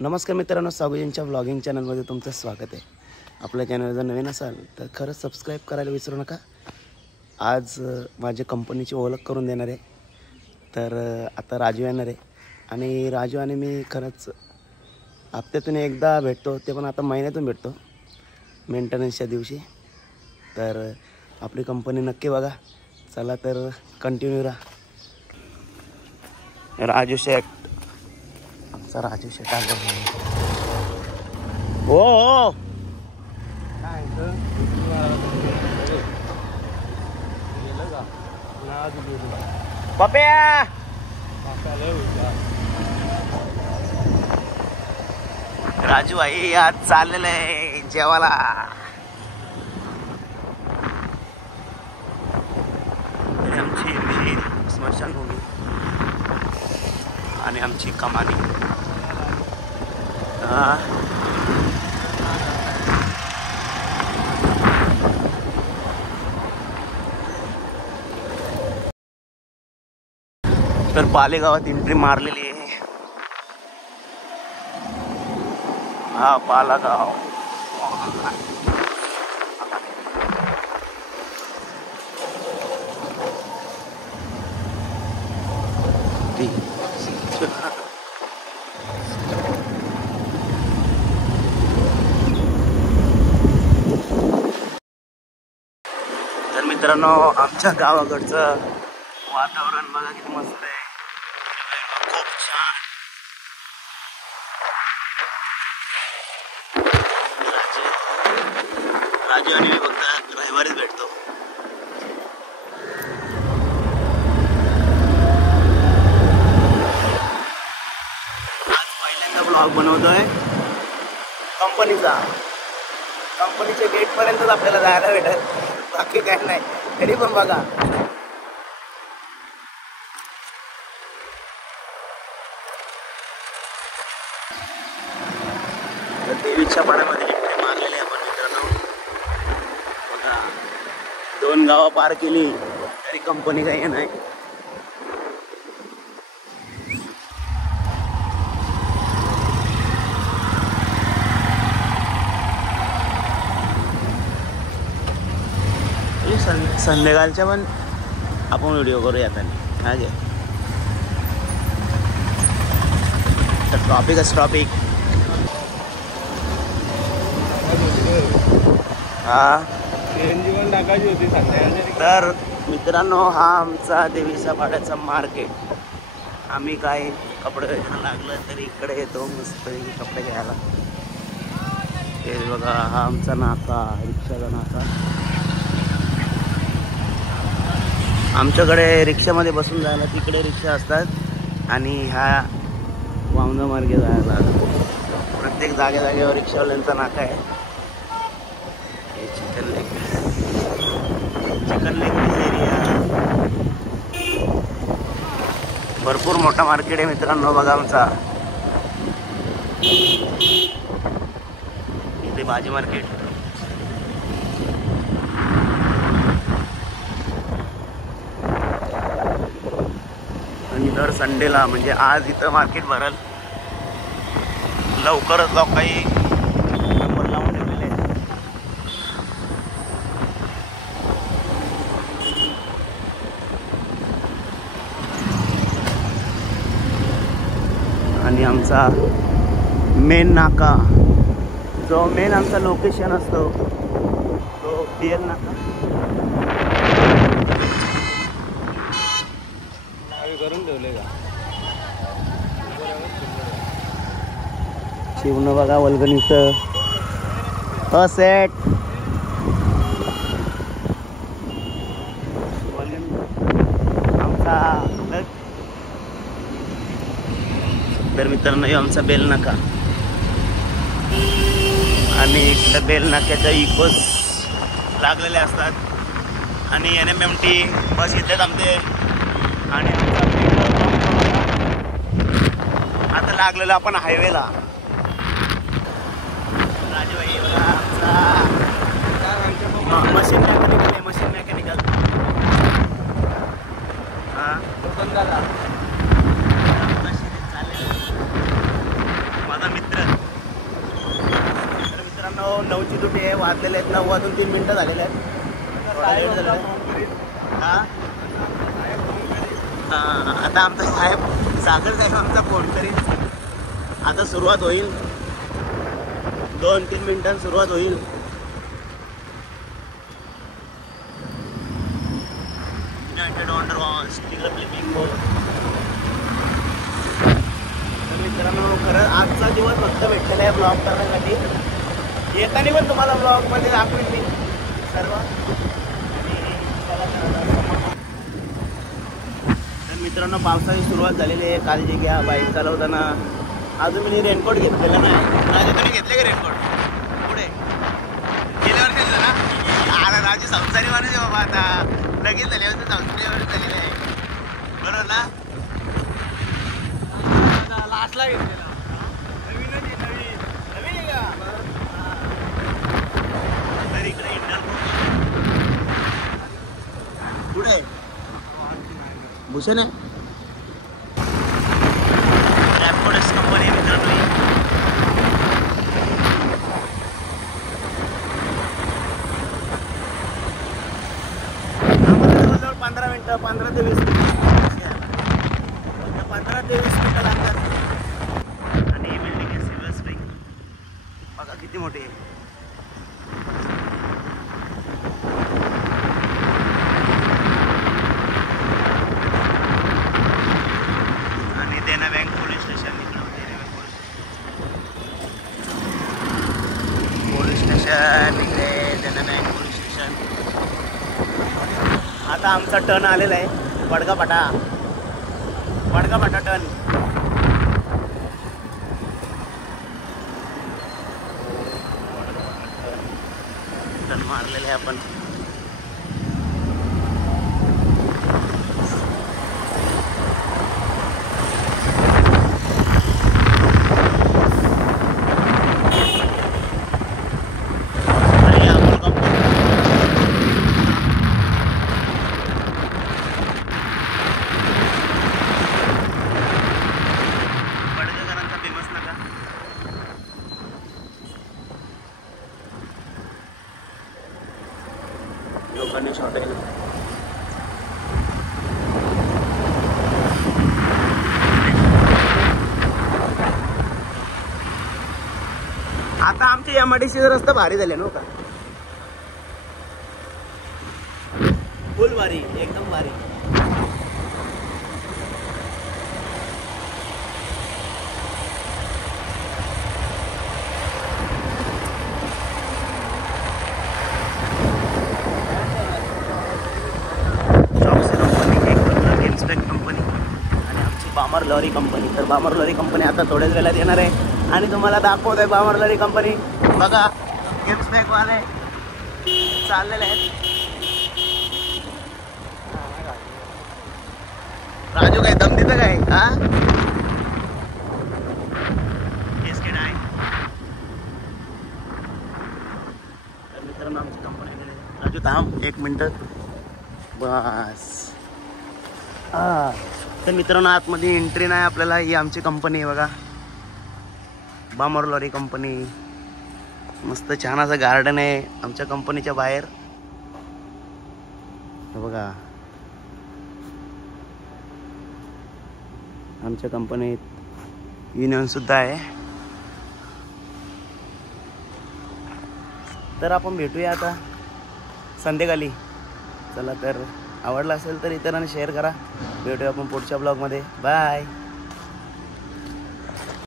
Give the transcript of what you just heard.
नमस्कार मित्रांनो, सागुजींच्या व्लॉगिंग चॅनलमध्ये तुमचं स्वागत आहे। आपल्या चॅनल जर नवीन असाल तर खरंच सबस्क्राईब करायला विसरू नका। आज माझ्या कंपनीची ओळख करून देणार आहे। तर आता राजू येणार आहे आणि राजू आणि मी खरंच हप्त्यातून एकदा भेटतो, ते पण आता महिन्यातून भेटतो मेंटेनन्सच्या दिवशी। तर आपली कंपनी नक्की बघा। चला तर कंटिन्यू राहा। राजू शेठ, आमचा राजू शेठ आला। हो हो पप्या राजू आई आज चाललेलं आहे जेवायला। आमची विहीर, स्मशानभूमी आणि आमची कमानी। तर पालेगावात एंट्री मारलेली आहे। हा पालेगाव तर मित्रांनो, आमच्या गावाकडचं वातावरण बघा किती मस्त आहे, खूप छान। राजू आणि मी फक्त रविवारीच भेटतो। आज पहिल्यांदा ब्लॉग बनवतोय कंपनीचा। कंपनीच्या गेट पर्यंतच आपल्याला जायला भेटेल, बाकी काय नाही। तरी पण बघा, देवीच्या पाण्यामध्ये एंट्री मारलेली आपण मित्रांनो। बघा, 2 गावं पार केली तरी कंपनी काही नाही। संध्याकाळच्या पण आपण व्हिडिओ करूया आता। हागे तर टॉपिकच टॉपिक। हा टाकायची होती संध्याकाळची। तर मित्रांनो, हा आमचा देवीच्या पाड्याचा मार्केट। आम्ही काय कपडे घ्यायला लागलं तरी इकडे येतो मस्त कपडे घ्यायला। हे बघा, हा आमचा नाका, रिक्षाचा नाका। आमच्याकडे रिक्षामध्ये बसून जायला तिकडे रिक्षा असतात आणि ह्या वामना मार्गे जायला प्रत्येक जागेवर रिक्षावाल्यांचा नाका आहे। हे चिकन लेग पीस एरिया, भरपूर मोठा मार्केट आहे मित्रांनो। बघा आमचा इथे भाजी मार्केट। आणि दर संडेला म्हणजे आज इथं मार्केट भरल। लवकरच लोकांनी नंबर लावून ठेवलेले आहेत। आणि आमचा मेन नाका, जो मेन आमचा लोकेशन असतो तो PL नाका। करून ठेवले का शिवण बघा वल्गणीचं सेट। आमचा तर मित्रांनो, आमचा बेल नाका आणि इकडं बेल नाक्याच्या इकोच लागलेले असतात आणि NMMT बस इथे थांबते। आणि आता लागलेलं आपण हायवेला। राजूभाई बघा, आमचा मशीन मेकॅनिकल आहे, मशीन मेकॅनिकल। हां माझा मित्र मित्रांनो 9ची दुटी आहे, वाजलेले आहेत 9 वाजून 3 मिनिटं झालेले आहेत. थोडा लेट झालेला आहे. आता आमचा साहेब सागर साहेब आमचा फोन करील. आता सुरुवात होईल, 2-3 मिनिटांनी सुरुवात होईल. तर मित्रांनो खरं आजचा दिवस फक्त भेटलेला आहे ब्लॉग करण्यासाठी. येताना पण तुम्हाला ब्लॉगमध्ये दाखवेल मी सर्व. तर मित्रांनो पावसाची सुरुवात झालेली आहे. काळजी घ्या बाईक चालवताना. अजून मी रेनकोट घेतलेला नाही. राजू तुम्ही घेतले का रेनकोट? पुढे गेल्यावर घेतलं ना. अरे राजू संसारी माणूस आहे बाबा. आता लगेच झाल्यावर संसारी माणूस झालेलं आहे, बरोबर ना. लास्टला घेतलेला नवीन आहे का? तर इकडे इंडियन पुढे भूषण आहे. रॅपकोडेक्स कंपनी मित्रांनो. जवळजवळ 15 मिनिटं 15 ते 20 मिनिटं 15 ते 20 मिनिटं लागतात. आणि ही बिल्डिंग आहे सिल्वर स्प्रिंग. बघा किती मोठी आहे. आणि Dena bank police station. Police station इकडे देना बँक पोलीस स्टेशन. आता आमचा टर्न आलेला आहे. बडगापाटा टर्न. टर्न मारलेले आहे आपण. गणेश हॉटेल. आता आमची एमआयडीसी रस्ता भारी झाले ना का, फुल भारी, एकदम भारी. बामर लॉरी कंपनी. तर बामर लॉरी कंपनी आता थोड्याच वेळात येणार आहे आणि तुम्हाला दाखवत आहे बामर लॉरी कंपनी. बघा गिफ्ट बॅग वाले चाललेले आहेत. राजू काय दम देतं काय? हा तर मित्रांनो आमची कंपनी. राजू थांब 1 मिनिट बस. तर मित्रांनो आतमध्ये एंट्री नाही आपल्याला. ही आमची कंपनी आहे बघा, बामर लॉरी कंपनी. मस्त छान असं गार्डन आहे आमच्या कंपनीच्या बाहेर. बघा आमच्या कंपनीत युनियन सुद्धा आहे. तर आपण भेटूया आता संध्याकाळी. चला तर आवडला असेल तर इतरांनी शेअर करा. भेटूया आपण पुढच्या ब्लॉगमध्ये. बाय.